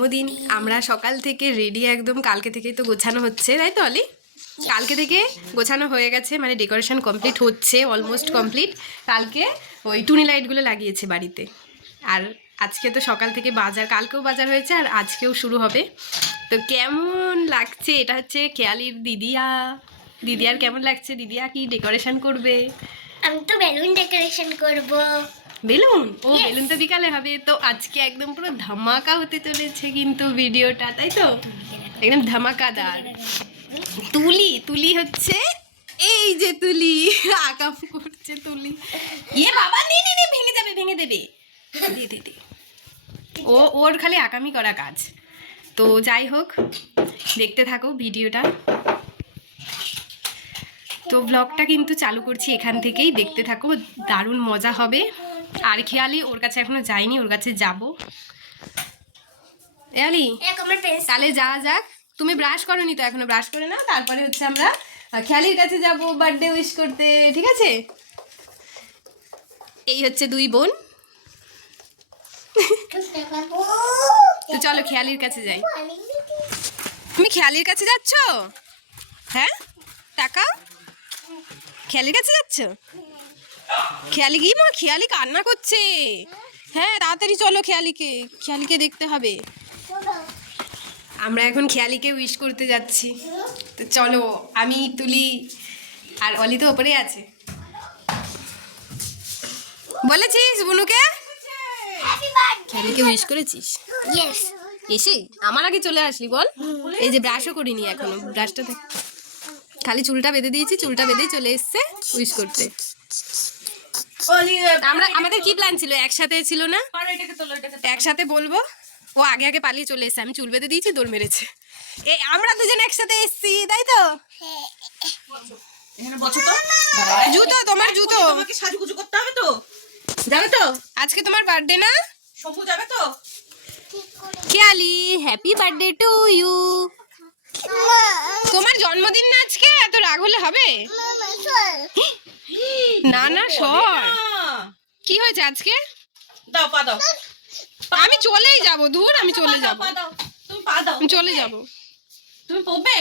জন্মদিন। আমরা সকাল থেকে রেডি একদম, কালকে থেকেই তো গোছানো হচ্ছে, তাই তো অলি? কালকে থেকে গোছানো হয়ে গেছে, মানে ডেকোরেশন কমপ্লিট হচ্ছে, অলমোস্ট কমপ্লিট। কালকে ওই টুনি লাইটগুলো লাগিয়েছে বাড়িতে। আর আজকে তো সকাল থেকে বাজার, কালকেও বাজার হয়েছে আর আজকেও শুরু হবে। তো কেমন লাগছে, এটা হচ্ছে খেয়ালির দিদিয়া। দিদিয়ার কেমন লাগছে? দিদিয়া কি ডেকোরেশন করবে? আমি তো বেলুন ডেকোরেশন করব। বেলুন? ও Yes. বেলুন তো বিকালে হবে। তো আজকে একদম পুরো ধামাকা হতে চলেছে কিন্তু ভিডিওটা, তাই তো? একদম ধামাকাদার। তুলি তুলি হচ্ছে, এই যে তুলি আকাম করছে তুলি। ইয়ে বাবা, নে নে নে, ভেঙে যাবে, ভেঙে দেবে। দে দে দে। ওর খালি আকামি করা কাজ। তো যাই হোক, দেখতে থাকো ভিডিওটা। তো ব্লগটা কিন্তু চালু করছি এখান থেকেই, দেখতে থাকো, দারুণ মজা হবে। আর খেয়ালি ওর কাছে এখনো যাইনি, ওর কাছে যাবো। এলি তাহলে যা যাক। তুমি ব্রাশ করোনি তো এখনো? ব্রাশ করে নাও, তারপরে হচ্ছে আমরা খেয়ালির কাছে যাব বার্থডে উইশ করতে, ঠিক আছে? এই হচ্ছে দুই বোন। তো চলো খেয়ালির কাছে যাই। তুমি খেয়ালির কাছে যাচ্ছ? হ্যাঁ, তাকাও, খেয়ালির কাছে যাচ্ছ? খেয়ালি কি মা? খেয়ালি কান্না করছে। হ্যাঁ, তাড়াতাড়ি চলো, খেয়ালিকে দেখতে হবে। আমরা এখন খেয়ালিকে উইশ করতে যাচ্ছি। তো চলো, আমি তুলি আর অলি তো ওপরে আছে। বলেছিস বুনুকে? খেয়ালিকে উইশ করেছিস? ইয়েস। এসে আমার আগে চলে আসলি বল। এই যে ব্রাশও করিনি এখনো, ব্রাশটা খালি চুলটা বেঁধে দিয়েছি, চুলটা বেঁধেই চলে এসছে উইশ করতে। আমাদের কি প্ল্যান ছিল? একসাথে ছিল না, একসাথে বলবো। ও আগে আগে পালিয়ে চলে এসছে, আমি চুল বেঁধে দিয়েছি, দৌড় মেরেছে। এই আমরা দুজন একসাথে এসছি, তাই তো? জুতো, তোমার জুতো। তোমাকে সাজুগুজু করতে হবে তো, যাবে তো? আজকে তোমার বার্থডে না? শম্ভু যাবে তো? খেয়ালি, হ্যাপি বার্থডে টু ইউ। তোমার জন্মদিন না আজকে? এত রাগ হলে হবে? না না, সর। কি হয়েছে আজকে? দাও পা দাও। আমি চলেই যাব, দূর, আমি চলে যাব, পা দাও, তুমি পা দাও। আমি চলে যাব। তুমি পড়বে?